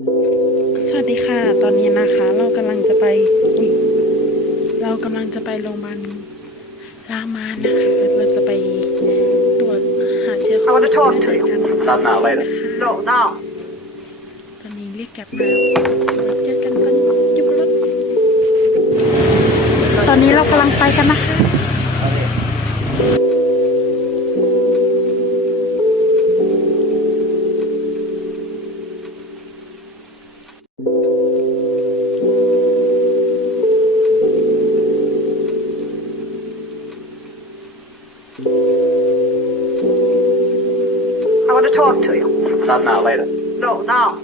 สวัสดีค่ะ ตอนนี้นะคะ เรากำลังจะไปอุ๊ยเรากำลังจะไปโรงพยาบาลรามานะคะ เราจะไปตรวจหาเชื้อโค I วิ wanna ด talk ด้วย to you. กัน Not now, later. No, now. ตอนนี้เรียกแก๊ปมาแล้วเราเจอกันตอนอยู่บนรถ ตอนนี้เรากำลังไปกันนะคะ I to talk to you. Not now, later. No, now.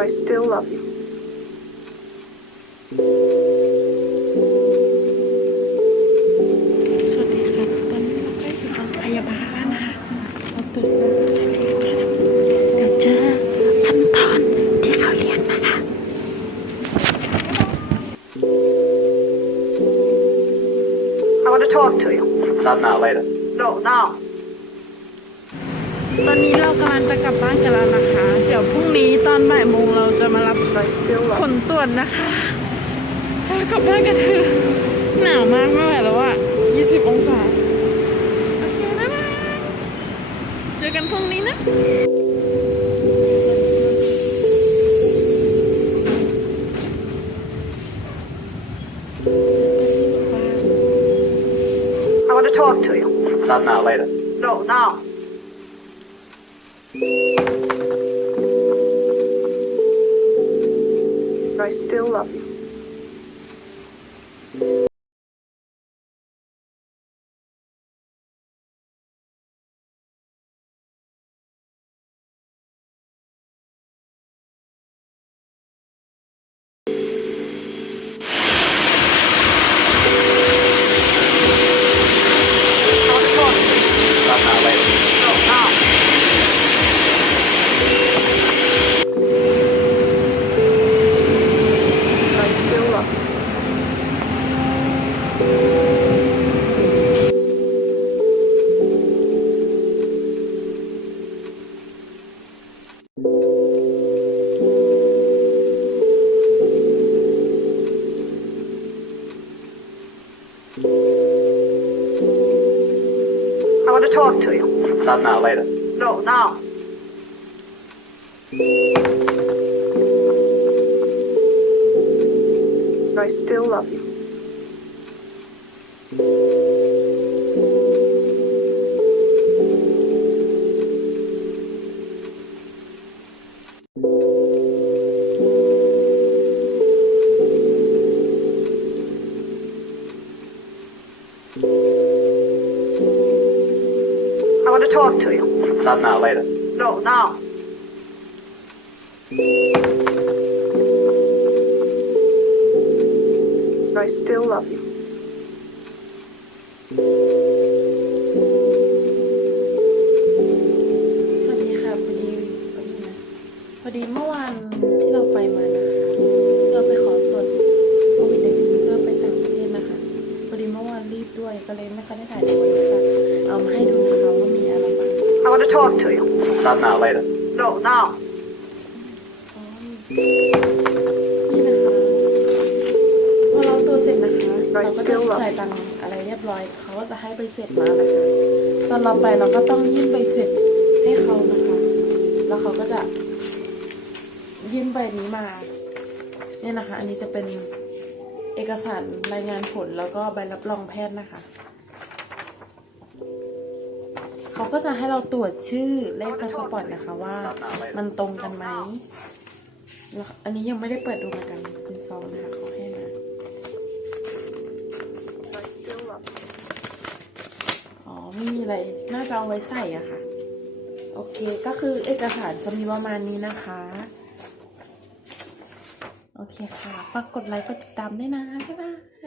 I still love you. Want to talk to you. Not now, later. No, now. ตอนนี้เรากำลังจะกลับบ้านกันแล้วนะคะ เดี๋ยวพรุ่งนี้ตอนบ่ายโมงเราจะมารับ I still ผ love ลตรวจนะคะกลับบ้านกันเถอะหนาวมากไม่ไหวแล้วอะ20 องศา โอเค บ๊ายบาย เจอกันพรุ่งนี้นะ talk to you. Not now, later. No, now. I still love you. To talk to you. Not now, later. No, now. I still love you. Want to talk to you. Not now, later. No, now. I still love you. สวัสดีค่ะพอดีพอดีนะพอดีเมื่อวานที่เราไปมานะคะเราไปขอตรวจโควิดเพื่อไปต่างประเทศนะคะพอดีเมื่อวานรีบด้วยก็เลยไม่ค่อยได้ถ่ายในวันนี้ค่ะเอามาให้ดูนะคะว่ามีอะไรบ้าง I want to talk to you. Not now, later. No, now. อ๋อนี่นะคะพอเราตรวจเสร็จนะคะเราก็จะจ่ายตังค์อะไรเรียบร้อยเขาก็จะให้ใบเสร็จมานะคะตอนเราไปเราก็ต้องยื่นใบเสร็จให้เขานะคะ แล้วเขาก็จะยื่นใบนี้มาเนี่ยนะคะ อันนี้จะเป็นเอกสารรายงานผลแล้วก็ใบรับรองแพทย์นะคะ เขาก็จะให้เราตรวจชื่อเลขพาสปอร์ตนะคะว่ามันตรงกันไหมแล้วอันนี้ยังไม่ได้เปิดดูเหมือนกันเป็นซองนะคะเขาให้มาอ๋อไม่มีอะไรน่าจะเอาไว้ใส่อะค่ะ โอเคก็คือเอกสารจะมีประมาณนี้นะคะ โอเคค่ะฝากกดไลค์กดติดตามด้วยนะบ๊ายบาย